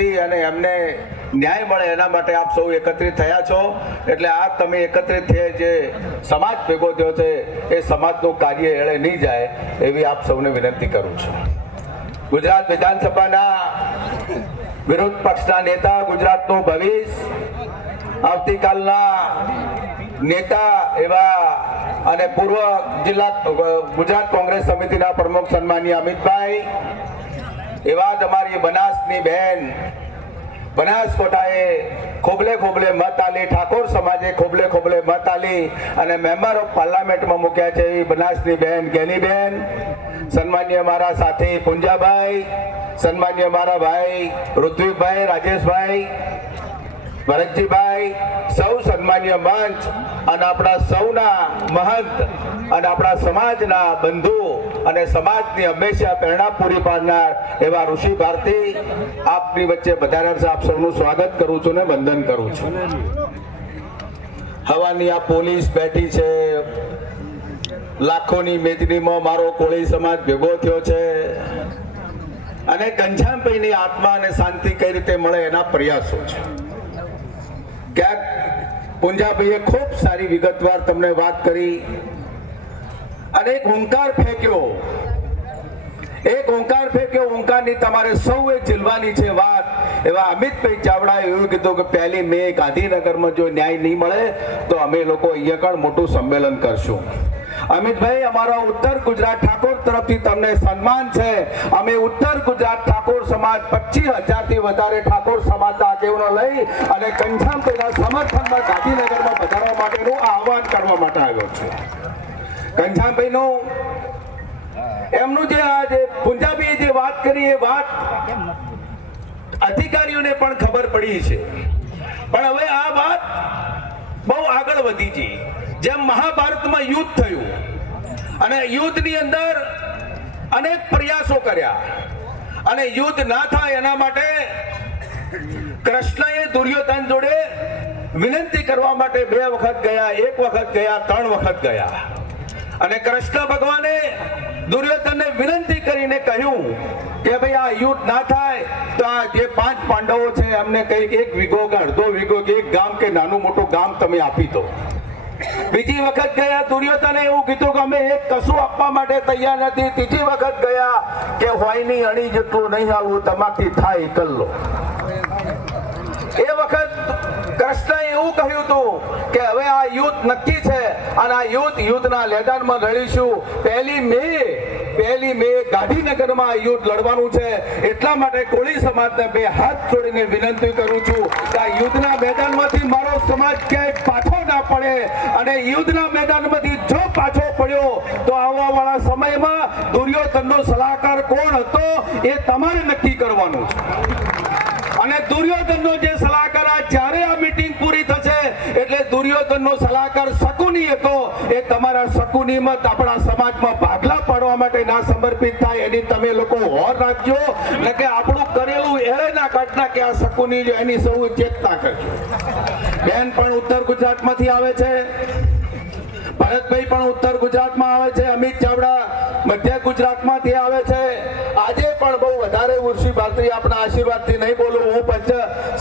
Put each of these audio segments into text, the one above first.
શાંતિ અને એમને ન્યાય મળે એના માટે આપ સૌ એકત્રિત થયા છો. એટલે આ તમે એકત્રિત થયા જે સમાજ ભેગો થયો છે એ સમાજનું કાર્ય એળે નહીં જાય એવી આપ સૌને વિનંતી કરું છું. ગુજરાત વિધાનસભાના વિરોધ પક્ષના નેતા, ગુજરાતનું ભવિષ્ય, આવતીકાલના નેતા એવા અને પૂર્વ જિલ્લા ગુજરાત કોંગ્રેસ સમિતિના પ્રમુખ સન્માનીય અમિતભાઈ, એવા જ અમારી બનાસની બહેન, બનાસકોટાએ ખોબલે ખોબલે મત આલી, ઠાકોર સમાજે ખોબલે ખોબલે મત આલી અને મેમ્બર ઓફ પાર્લામેન્ટમાં મૂક્યા છે એવી બનાસની બહેન જ્ઞાનીબેન, સન્માનીય મારા સાથી પુંજાભાઈ, સન્માનીય મારા ભાઈ ઋત્વિકભાઈ, રાજેશભાઈ, ભરતજીભાઈ, સૌ સન્માનીય મંચ અને આપણા સૌના મહંત અને આપણા સમાજના બંધુ અને સમાજની હંમેશા પ્રેરણા પૂરી પાડનાર એવા ઋષિ ભારતી, આપની વચ્ચે વધારે આપ સૌનું સ્વાગત કરું છું ને વંદન કરું છું. હવાની આ પોલીસ બેઠી છે, લાખોની મેદનીમાં મારો કોળી સમાજ ભેગો થયો છે અને ઘનશ્યામભાઈની આત્માને શાંતિ કઈ રીતે મળે એના પ્રયાસો છે. ક્યાંક પુંજાભાઈએ ખૂબ સારી વિગતવાર તમને વાત કરી અને એક ઓંકાર ફેંક્યો, ઓંકારની તમારે સૌએ ઝીલવાની છે વાત. એવા અમિતભાઈ ચાવડાએ એવું કીધું કે 1 મે ગાંધીનગરમાં જો ન્યાય નહીં મળે તો અમે લોકો અહીંયા પણ મોટું સંમેલન કરશું. અમિતભાઈ, અમારા ઉત્તર ગુજરાત ઠાકોર તરફથી તમને સન્માન છે. અમે ઉત્તર ગુજરાત ઠાકોર સમાજ 25,000 થી વધારે ઠાકોર સમાજના આગેવાનો લઈ અને ઘનશ્યામભાઈના સમર્થનમાં ગાંધીનગરમાં વધારવા માટેનું આહવાન કરવા માટે આવ્યો છું. ઘનશ્યામભાઈનું એમનું જે આજે પુંજાબીએ જે વાત કરી એ વાત અધિકારીઓને પણ ખબર પડી છે, પણ હવે આ વાત બહુ આગળ વધી છે. જેમ મહાભારતમાં યુદ્ધ થયું અને યુદ્ધની અંદર અનેક પ્રયાસો કર્યા અને યુદ્ધ ના થાય એના માટે કૃષ્ણએ દુર્યોધન જોડે વિનંતી કરવા માટે 2 વખત ગયા, 1 વખત ગયા, 3 વખત ગયા અને કૃષ્ણ ભગવાને દુર્યોધનને વિનંતી કરીને કહ્યું કે ભાઈ આ યુદ્ધ ના થાય તો આ જે 5 પાંડવો છે એમને કંઈક 1 વીઘો કે અડધો વીઘો કે એક ગામ કે નાનું મોટું ગામ તમે આપી દો. બીજી વખત ગયા દુર્યોધને એવું કીધું કે અમે એક કશું આપવા માટે તૈયાર નથી. ત્રીજી વખત ગયા કે હોયની અણી જેટલું નહીં હાલવું, તમાકથી થાય કલ્લો. એ વખત કૃષ્ણએ એવું કહ્યું હતું કે હવે આ યુદ્ધ નક્કી છે અને આ યુદ્ધના મેદાનમાં લડીશું. 1 મે ગાંધીનગરમાં યુદ્ધ લડવાનું છે. એટલા માટે કોળી સમાજને 2 હાથ જોડીને વિનંતી કરું છું કે આ યુદ્ધના મેદાનમાંથી મારો સમાજ ક્યાંય પાછો ના પડે અને યુદ્ધના મેદાનમાંથી જો પાછો પડ્યો તો આવવાવાળા સમયમાં દુર્યોધનનો સલાહકાર કોણ હતો એ તમારે નક્કી કરવાનું છે. અને દુર્યોધનનો જે સલાહકાર જ્યારે આ મીટિંગ પૂરી થશે એટલે દુર્યોધનનો સલાહકાર શકુની હતો એ તમારા શકુની મત આપણા સમાજમાં ભાગલા પાડવા માટે ના સમર્પિત થાય એની તમે લોકો હોર રાખજો ને કે આપણું કરેલું એળે ના કાઢના કે આ શકુની એની સૌ ચેતના કરજો. બેન પણ ઉત્તર ગુજરાતમાંથી આવે છે, ભરતભાઈ પણ ઉત્તર ગુજરાતમાં આવે છે, અમિત ચાવડા મધ્ય ગુજરાતમાંથી આવે છે. આજે પણ બહુ વધારે ઋષિ ભારતી આપણા આશીર્વાદથી નહીં બોલું, હું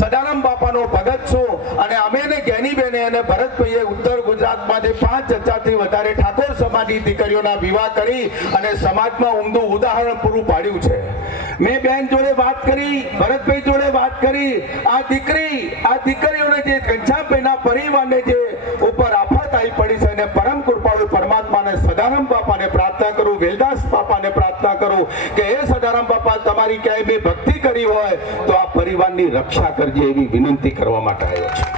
સદાનંદ બાપાનો ભગત છું અને અમે ને જ્ઞાનીબેને અને ભરતભાઈએ ઉત્તર ગુજરાતમાંથી 5,000 થી વધારે ઠાકોર સમાજની દીકરીઓના વિવાહ કરી અને સમાજમાં ઉમદું ઉદાહરણ પૂરું પાડ્યું છે. મેં બેન જોડે વાત કરી, ભરતભાઈ જોડે વાત કરી. આ દીકરીઓને જે ઘનશ્યામભાઈના પરિવારને જે ઉપર આફત આવી પડી છે અને પરમ કૃપાળુ પરમાત્માને સદાનંદ બાપાને પ્રાર્થના કરું, વેલદાસ બાપાને પ્રાર્થના કરું કે હે સદાનંદ બાપા, તમારી ક્યાંય મેં ભક્તિ કરી હોય તો આ પરિવારની રક્ષા કરજે એવી વિનંતી કરવા માટે આવ્યો છું.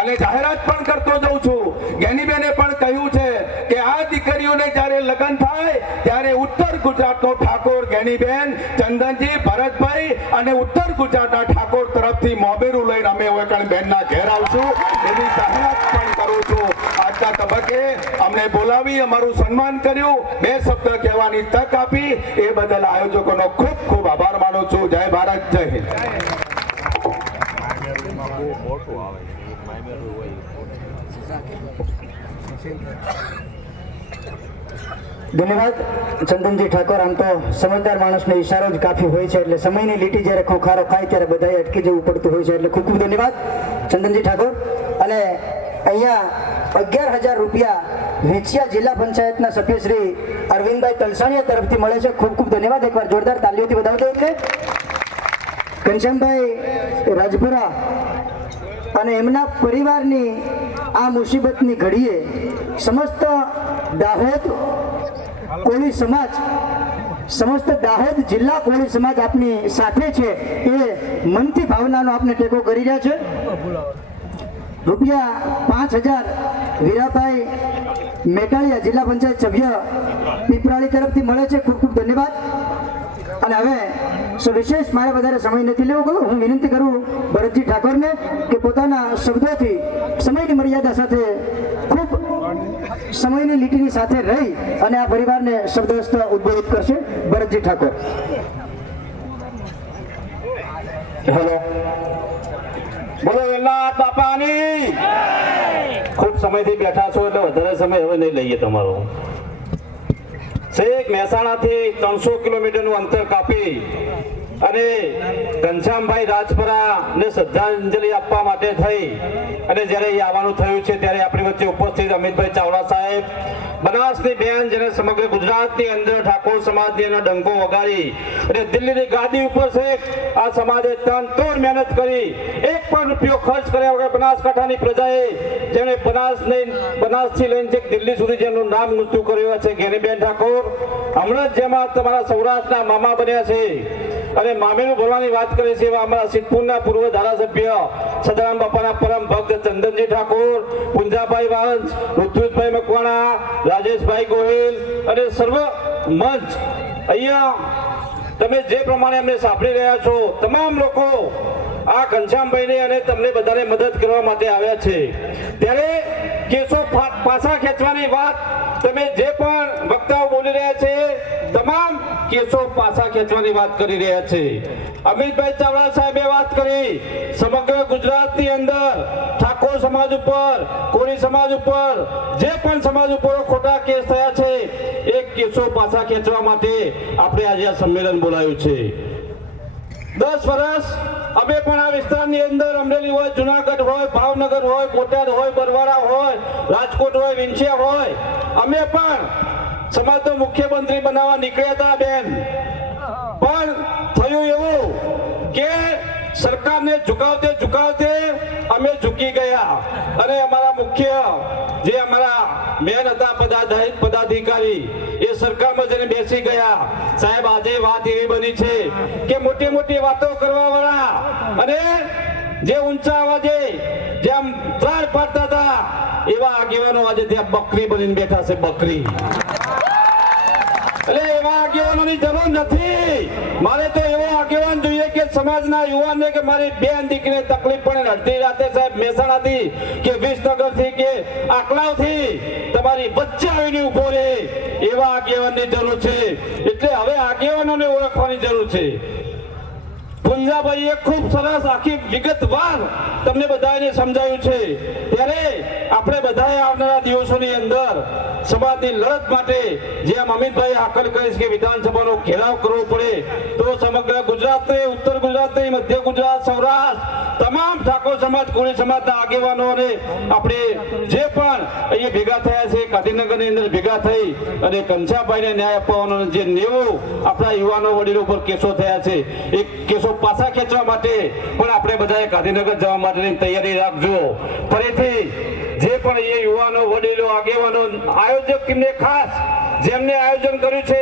અને જાહેરાત પણ કરતો જાઉં છું. જ્ઞાનીબેને પણ કહ્યું છે કે આ દીકરીઓને જ્યારે લગ્ન થાય ત્યારે ઉત્તર ગુજરાતનો ઠાકોર જ્ઞાનીબેન, ચંદનજી, ભરતભાઈ અને ઉત્તર ગુજરાતના ઠાકોર તરફથી મોબેરું લઈને અમે વળકણ બેનના ઘેર આવશું એવી જાહેરાત પણ કરું છું. આજના તબક્કે અમને બોલાવી અમારું સન્માન કર્યું, 2 શબ્દ કહેવાની તક આપી એ બદલ આયોજકોનો ખૂબ ખૂબ આભાર માનું છું. જય ભારત, જય હિન્દ. ધન્યવાદ ચંદનજી ઠાકોર. આમ તો સમજદાર માણસનો ઈશારો જ કાફી હોય છે, એટલે સમયની લીટી જ્યારે ખોખારો ખાય ત્યારે બધાએ અટકી જવું પડતું હોય છે, એટલે ખૂબ ખૂબ ધન્યવાદ ચંદનજી ઠાકોર. અને અહીંયા 11,000 રૂપિયા વેચિયા જિલ્લા પંચાયતના સભ્ય શ્રી અરવિંદભાઈ તલસાણીયા તરફથી મળે છે. ખૂબ ખૂબ ધન્યવાદ. એકવાર જોરદાર તાલીઓથી વધાવી દો એમને. ઘનશ્યામભાઈ રાજપુરા અને એમના પરિવારની આ મુસીબતની ઘડીએ સમસ્ત દાહોદ કોળી સમાજ, સમસ્ત દાહોદ જિલ્લા કોળી સમાજ આપની સાથે છે. એ મનથી ભાવનાનો આપને ટેકો કરી રહ્યા છે. રૂપિયા 5,000 વીરાભાઈ મેટાળિયા જિલ્લા પંચાયત સભ્ય પીપરાળી તરફથી મળે છે. ખૂબ ખૂબ ધન્યવાદ. અને હવે વિશેષ મારે વધારે સમય નથી લેવો. હું વિનંતી કરું ભરતજી ઠાકોરને કે પોતાના શબ્દોથી સમયની મર્યાદા સાથે ખૂબ સમયની લીટીની સાથે રહી અને આ પરિવારને શબ્દસ્ત ઉદ્બોધિત કરશે. ભરતજી ઠાકોર. હેલો, બોલો વેલનાથ બાપાની. ખૂબ સમયથી બેઠા છો એટલે વધારે સમય હવે નહીં લઈએ તમારો. છેક મહેસાણાથી 300 કિલોમીટરનું અંતર કાપી અને ઘનશ્યામભાઈ રાજપરા ને શ્રદ્ધાંજલિ આપવા માટે થઈ અને જ્યારે અહીં આવવાનું થયું છે ત્યારે આપણી વચ્ચે ઉપસ્થિત અમિતભાઈ ચાવડા સાહેબ, બનાસની બેન, જેને સમગ્ર ગુજરાતની અંદર ઠાકોર સમાજની અંદર ડંકો વગાડી અને દિલ્હીની ગાદી ઉપર છે આ સમાજે તનતોડ મહેનત કરી, એક પણ રૂપિયો ખર્ચ કર્યા વગર બનાસકાંઠાની પ્રજાએ જેમણે બનાસથી લઈને દિલ્હી સુધી જેમનું નામ ઊંચું કર્યું છે, ગેનીબેન ઠાકોર હમણાં જ જેમાં તમારા સૌરાષ્ટ્રના મામા બન્યા છે અને મામેરું ભરવાની વાત કરે છે એવા અમારા સિદ્ધપુરના પૂર્વ ધારાસભ્ય સદારામ બાપાના પરમ ભક્ત ચંદનજી ઠાકોર, પુંજાભાઈ વંશ, ઋતુજભાઈ મકવાણા, રાજેશભાઈ ગોહિલ અને સર્વ મંચ અહીંયા તમે જે પ્રમાણે અમને સાંભળી રહ્યા છો તમામ લોકો આ ઘનશ્યામભાઈને અને તમને બધાને મદદ કરવા માટે આવ્યા છે. ત્યારે કેસો પાછા ખેંચવાની વાત તમે જે પણ વક્તાઓ બોલી રહ્યા છે તમામ કેસો પાછા ખેંચવાની વાત કરી રહ્યા છે. અમિતભાઈ ચાવડા સાહેબે વાત કરી સમગ્ર ગુજરાતની અંદર ઠાકોર સમાજ ઉપર, કોળી સમાજ ઉપર, જે પણ સમાજ ઉપર ખોટા કેસ થયા છે એ કેસો પાછા ખેંચવા માટે આપણે આજે આ સંમેલન બોલાવ્યું છે. 10 વર્ષ અમે પણ આ વિસ્તારની અંદર અમરેલી હોય, જુનાગઢ હોય, ભાવનગર હોય, બોટાદ હોય, બરવાડા હોય, રાજકોટ હોય, વિંછિયા હોય, અમે પણ સમાજનો મુખ્યમંત્રી બનાવવા નીકળ્યા હતા બેન. પણ થયું એવું કે સરકારને ઝુકાવતે અમે ઝૂકી ગયા અને અમારા મુખ્ય જે અમારા મેન હતા પદાધિકારી એ સરકારમાં જઈને બેસી ગયા. સાહેબ આજે વાત એવી બની છે કે મોટી મોટી વાતો કરવા વાળા અને જે ઊંચા અવાજે જેમ ત્રાડ પાડતા હતા એવા આગેવાનો આજે ત્યાં બકરી બનીને બેઠા છે. બકરી એટલે એવા આગેવાનોની જરૂર નથી. મારે તો એવો આગેવાન જોઈએ કે સમાજના યુવાનને કે મારી બેન દીકરીને તકલીફ પડે અડધી રાતે સાહેબ મહેસાણાથી કે વિસનગરથી કે આકલાવથી તમારી વચ્ચે આવીને ઉભો રહે એવા આગેવાનની જરૂર છે. એટલે હવે આગેવાનોને ઓળખવાની જરૂર છે. પુંજાભાઈએ ખૂબ સરસ આખી વિગતવાર તમને બધાને સમજાવ્યું છે. ત્યારે આપણે બધાએ આવનારા દિવસોની અંદર સમાજની લડત માટે જેમ અમિતભાઈ હાકલ કરીશ કે વિધાનસભાનો ઘેરાવ કરવો પડે તો સમગ્ર ગુજરાતને, ઉત્તર ગુજરાતને, મધ્ય ગુજરાત, સૌરાષ્ટ્ર તમામ ઠાકોર સમાજ, કોળી સમાજના આગેવાનોને આપણે જે પણ અહીંયા ભેગા થયા છે ગાંધીનગરની અંદર ભેગા થઈ અને ઘનશ્યામભાઈને ન્યાય અપાવવાનો જે 90 આપણા યુવાનો વડીલો પર કેસો થયા છે એ કેસો પાછા ખેંચવા માટે પણ આપણે બધાએ ગાંધીનગર જવા માટેની તૈયારી રાખજો. ફરીથી જે પણ એ યુવાનો, વડીલો, આગેવાનો, આયોજક ટીમને ખાસ જેમને આયોજન કર્યું છે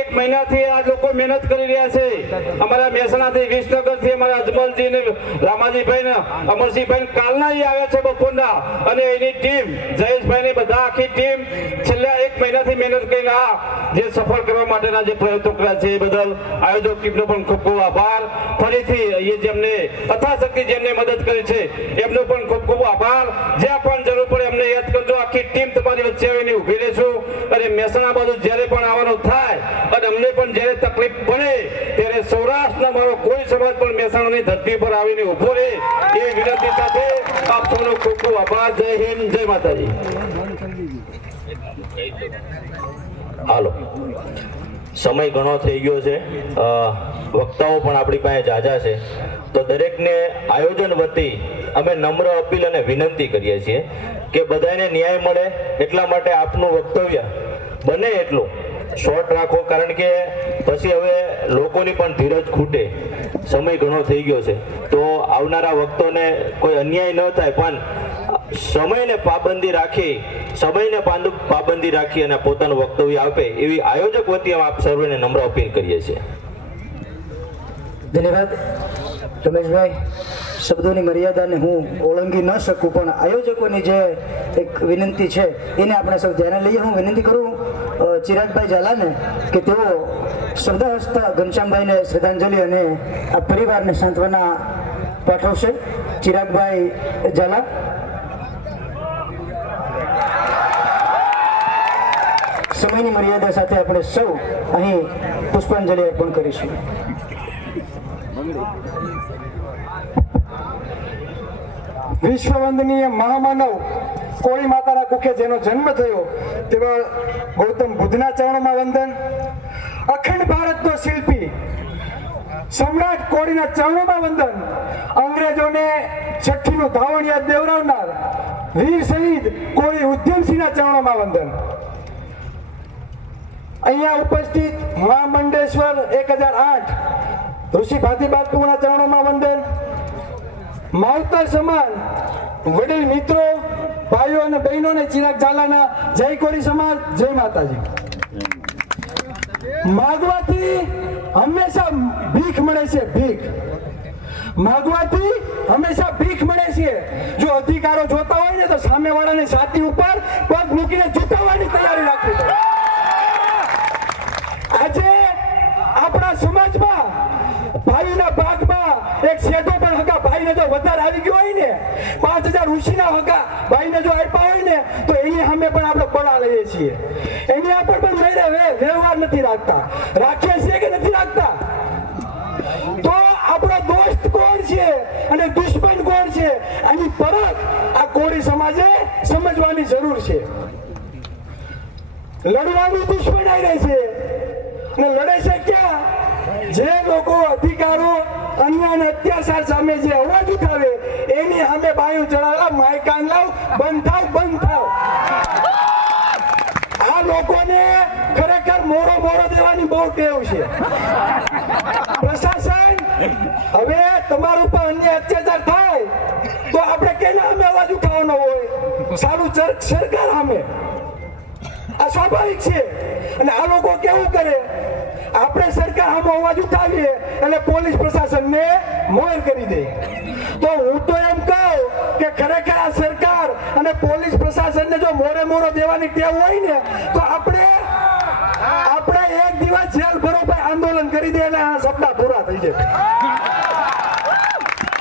એક મહિનાથી આ લોકો મહેનત કરી રહ્યા છે. અમારા મહેસાણાથી, વિસનગરથી અમારા અજમલજી ને રામાજીભાઈ ને અમરસિંહભાઈ કાલના આવ્યા છે બપોરના અને એની ટીમ જયેશભાઈ ને બધા આખી ટીમ છેલ્લા 1 મહિનાથી મહેનત કરીને આ જે સફળ કરવા માટેના જે પ્રયત્નો કર્યા છે એ બદલ આયોજક ટીમનો પણ ખૂબ ખૂબ આભાર. ફરીથી એ જેમને યથાશક્તિ જેમને મદદ કરી છે એમનો પણ ખૂબ ખૂબ આભાર. જ્યાં પણ જરૂર પડે અમને યાદ કરજો. આખી ટીમ તમારી વચ્ચે આવીને ઉભી રહેશું અને મહેસાણા બાજુ જ્યારે પણ આવવાનું થાય અને અમને પણ જ્યારે તકલીફ પડે ત્યારે સૌરાષ્ટ્રનો મારો કોઈ સમાજ પણ મહેસાણાની ધરતી પર આવીને ઉભો રહે એ વિનંતી સાથે આપ સૌનો ખૂબ ખૂબ આભાર. જય હિન્દ, જય માતાજી. હાલો, સમય ઘણો થઈ ગયો છે, વક્તાઓ પણ આપણી પાસે જાજા છે, તો દરેકને આયોજન વતી અમે નમ્ર અપીલ અને વિનંતી કરીએ છીએ કે બધાને ન્યાય મળે એટલા માટે આપનું વક્તવ્ય બને એટલું શોર્ટ રાખો, કારણ કે પછી હવે લોકોની પણ ધીરજ ખૂટે, સમય ઘણો થઈ ગયો છે, તો આવનારા વક્તોને કોઈ અન્યાય ન થાય, પણ સમયને પાબંદી રાખી અને પોતાનું વક્તવ્ય આપે એવી આયોજક વતી આપ સર્વેને નમ્ર અપીલ કરીએ છીએ. ધન્યવાદ રમેશભાઈ. શબ્દોની મર્યાદાને હું ઓળંગી ન શકું, પણ આયોજકોની જે એક વિનંતી છે એને આપણે સૌ ધ્યાને લઈએ. હું વિનંતી કરું ચિરાગભાઈ ઝાલાને કે તેઓ શબ્દ હસ્તા ઘનશ્યામભાઈને શ્રદ્ધાંજલિ અને આ પરિવારને સાંત્વના પાઠવશે. ચિરાગભાઈ ઝાલા. સમયની મર્યાદા સાથે આપણે સૌ અહીં પુષ્પાંજલિ અર્પણ કરીશું. વિશ્વવંદનીય મહામાનવ કોળી માતાના કુખે જેનો જન્મ થયો તેવા ગૌતમ બુદ્ધના ચરણોમાં વંદન. અખંડ ભારતનો શિલ્પી સમ્રાટ કોળીના ચરણોમાં વંદન. અંગ્રેજોને છઠ્ઠીનું ધાવણ યાદ દેવરાવનાર વીર શહીદ કોળી ઉદ્યમસિંહના ચરણોમાં વંદન. અહીંયા ઉપસ્થિત મહામંડેશ્વર 1008 ઋષિ ભાતી બાપુના ચરણોમાં વંદન. માવતર સમાન વડીલ મિત્રો, ભાઈઓ અને બહેનોને ચિરાગ ઝાલાના જય કોળી સમાજ, જય માતાજી. માગવાથી હંમેશા ભીખ મળે છે, ભીખ માગવાથી હંમેશા ભીખ મળે છે. જો અધિકારો જોતા હોય ને તો સામેવાળાની છાતી ઉપર પગ મૂકીને ઝુકાવવાની તૈયારી રાખવી પડે. આજે આપણા સમાજમાં ભાઈના ભાગમાં એક શેઠો પણ હગા ભાઈને જો વધારે આવી ગયો હોય ને, 5000 ઉછીના હગા ભાઈને જો આપ્યા હોય ને, તો એની સામે પણ આપણે પડા લઈએ છીએ. એની આપણે પણ મેરે વ્યવહાર નથી રાખતા. રાખીએ છીએ કે નથી રાખતા? તો આપણો દોસ્ત કોણ છે અને દુશ્મન કોણ છે, આની પરખ આ કોળી સમાજે સમજવાની જરૂર છે. લડવાનું દુશ્મન આવી છે અને લડે છે ક્યાં? જે લોકો અધિકારો અન્યાય અને અત્યાચાર સામે જે અવાજ ઉઠાવે એની સામે બાયું ચડાવેલા માયકાન લાવ, બંધ થાવ. આ લોકોને ખરેખર મોરો દેવાની બહુ ટેવ છે. પ્રશાસન હવે તમારા ઉપર અન્યાય અત્યાચાર થાય તો આપણે કેના સામે અવાજ ઉઠાવવાનો હોય? સારું સરકાર સામે. આ સ્વાભાવિક છે. અને આ લોકો કેવું કરે, આપણે સરકાર સામે અવાજ ઉઠાવીએ એટલે પોલીસ પ્રશાસનને મોર કરી દે. તો હું તો એમ કહું કે ખરેખર આ સરકાર અને પોલીસ પ્રશાસનને જો મોરો દેવાની ટેવ હોય ને, તો આપણે એક દિવસ જેલ ભરો ભાઈ આંદોલન કરી દે એટલે આ સપના પૂરા થઈ જાય.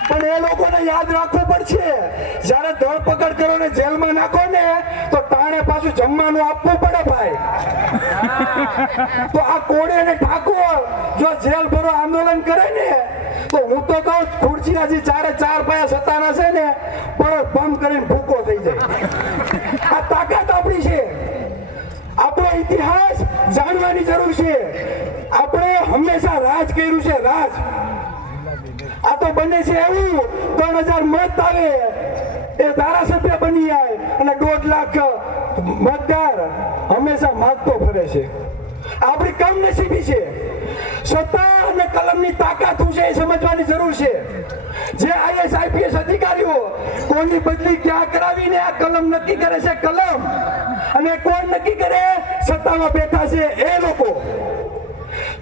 પણ એ લોકોને યાદ રાખવું પડશે, જ્યારે ધરપકડ કરો ને જેલમાં નાખો ને તો તાણે પાછું જમવાનું આપવું પડે ભાઈ. તો આ કોળે અને ઠાકોર જો જેલ ભરો આંદોલન કરે ને, તો હું તો કહું ખુરશીના જે ચાર પાયા સત્તાના છે ને, પણ બંધ કરીને ભૂકો થઈ જાય. આ તાકાત આપણી છે. આપણો ઇતિહાસ જાણવાની જરૂર છે. આપણે હંમેશા રાજ કર્યું છે, રાજ. આ તો બને છે એવું 3000 મત આવે એ ધારાસભ્ય બની જાય અને 1.5 લાખ મતદાર હંમેશા માગતો ફરે છે. આપણી કમનસીબી છે. સત્તા અને કલમની તાકાત શું છે એ સમજવાની જરૂર છે. જે IAS IPS અધિકારીઓ કોની બદલી ક્યાં કરાવીને આ કલમ નક્કી કરે છે, કલમ. અને કોણ નક્કી કરે? સત્તામાં બેઠા છે એ લોકો.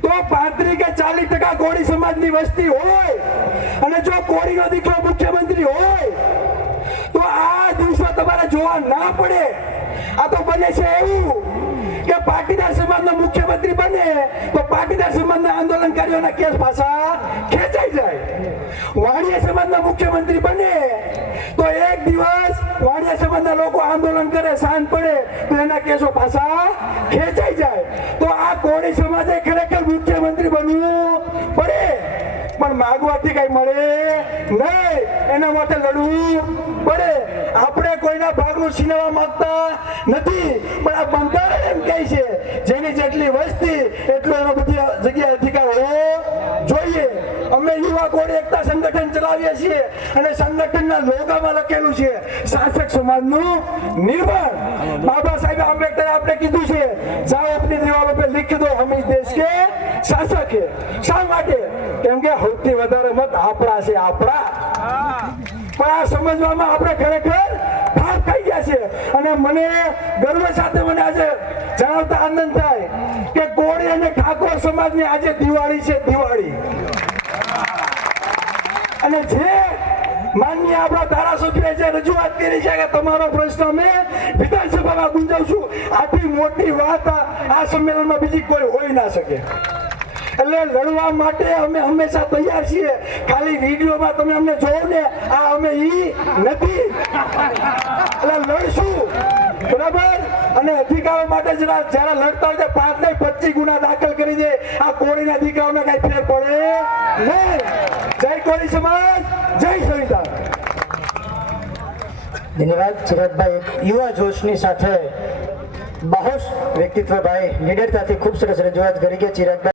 તો 35 કે 40% કોળી સમાજની વસ્તી હોય અને જો કોળીનો દીકરો મુખ્યમંત્રી હોય તો આ દિવસો તમારે જોવા ના પડે. આ તો બને છે એવું કે પાટીદાર સમાજનો મુખ્યમંત્રી બને તો પાટીદાર સમાજના આંદોલનકારીઓના કેસ પાછા ખેંચાઈ જાય. વાણિયા સમાજના મુખ્યમંત્રી બને તો એક દિવસ વાણિયા સમાજના લોકો આંદોલન કરે, સાંજ પડે તો એના કેસો પાછા ખેંચાઈ જાય. તો આ કોળી સમાજે ખરેખર મુખ્યમંત્રી બનવું પડે. પણ માગવાથી કઈ મળે નહીં, એના માટે લડવું પડે. આપણે કોઈના ભાગનું છીનવા માંગતા નથી, પણ આ બંધારણ એમ કહે છે જેની જેટલી વસ્તી એટલો એનો બધી જગ્યાએ અધિકાર હોવો જોઈએ. અમે યુવા કોળી એકતા સંગઠન ચલાવીએ છીએ અને સંગઠનના લોગામાં લખેલું છે શાસક સમાજનું નિર્માણ. બાબા સાહેબ આંબેડકરે આપણે કીધું છે જાઓ अपनी दीवारों पे लिख दो हम इस देश के शासक है. શા માટે? કેમ કે સૌથી વધારે મત આપણા છે, આપણા. પણ આ સમજવામાં આપણે ખરેખર ભાગ ખાઈ ગયા છે. અને મને ગર્વ સાથે મને આજે જણાવતા આનંદ થાય કે કોળી અને ઠાકોર સમાજની આજે દિવાળી છે, દિવાળી. અને જે માનનીય આપણા ધારાસભ્ય જે રજૂઆત કરી છે કે તમારો પ્રશ્ન અમે વિધાનસભામાં ગુંજાવશું, આટલી મોટી વાત આ સંમેલનમાં બીજી કોઈ હોઈ ના શકે. એટલે લડવા માટે અમે હંમેશા તૈયાર છીએ. ખાલી વિડીયોમાં તમે અમને જોવો ને, આ અમે ઈ નથી. એટલે લડશું, બરાબર. અને અધિકારો માટે જયારે લડતા હોય તો 5 ને 25 ગુના દાખલ કરી દે. આ કોળીના દીકરાઓને કઈ ફેર પડે નહીં. જય કોળી સમાજ, જય સંવિધાન. ધન્યવાદ ચિરાગભાઈ. યુવા જોશની સાથે બાહોશ વ્યક્તિત્વ ભાઈ નિડરતાથી ખૂબ સરસ રજૂઆત કરી કે ચિરાગભાઈ